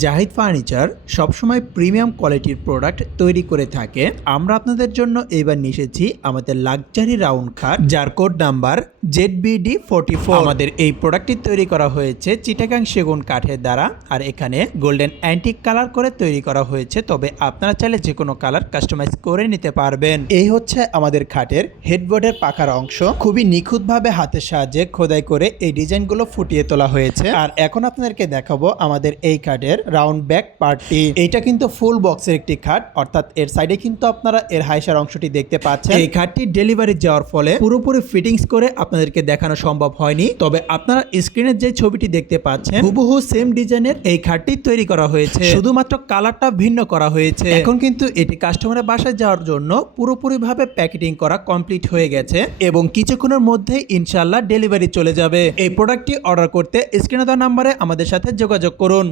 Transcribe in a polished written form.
Zahid furniture সবসময় premium কোয়ালিটির product তৈরি করে থাকে। আমরা আপনাদের জন্য এবার নিয়ে এসেছি আমাদের লাক্সারি রাউন্ড খাট, যার কোড নাম্বার ZBD44। আমাদের এই প্রোডাক্টটি তৈরি করা হয়েছে চিটাগাং সেগুন কাঠের দ্বারা, আর এখানে গোল্ডেন অ্যান্টিক কালার করে তৈরি করা হয়েছে। তবে আপনারা চাইলে যে কোনো কালার কাস্টমাইজ করে নিতে পারবেন। এই হচ্ছে আমাদের খাটের হেডবোর্ডের পাখার অংশ, খুবই নিখুঁতভাবে হাতের সাহায্যে খোদাই করে এই ডিজাইনগুলো ফুটিয়ে তোলা হয়েছে। আর এখন আপনাদেরকে দেখাবো আমাদের এই খাটের রাউন্ড ব্যাক পার্টটি। এইটা কিন্তু ফুল বক্সের একটি খাট, অর্থাৎ এর সাইডে কিন্তু আপনারা এর হাইসার অংশটি দেখতে পাচ্ছেন। এই খাটটি ডেলিভারি যাওয়ার ফলে পুরোপুরি ফিটিংস করে আপনাদেরকে দেখানো সম্ভব হয়নি। তবে আপনারা স্ক্রিনের যে ছবিটি দেখতে পাচ্ছেন হুবহু সেম ডিজাইনের এই খাটটি তৈরি করা হয়েছে, শুধুমাত্র কালারটা ভিন্ন করা হয়েছে। এখন কিন্তু এটি কাস্টমারের বাসায় যাওয়ার জন্য পুরোপুরি ভাবে প্যাকেটিং করা কমপ্লিট হয়ে গেছে এবং কিছুক্ষণের মধ্যে ইনশাআল্লাহ ডেলিভারি চলে যাবে। এই প্রোডাক্টটি অর্ডার করতে স্ক্রিনে দেওয়া নম্বরে আমাদের সাথে যোগাযোগ করুন।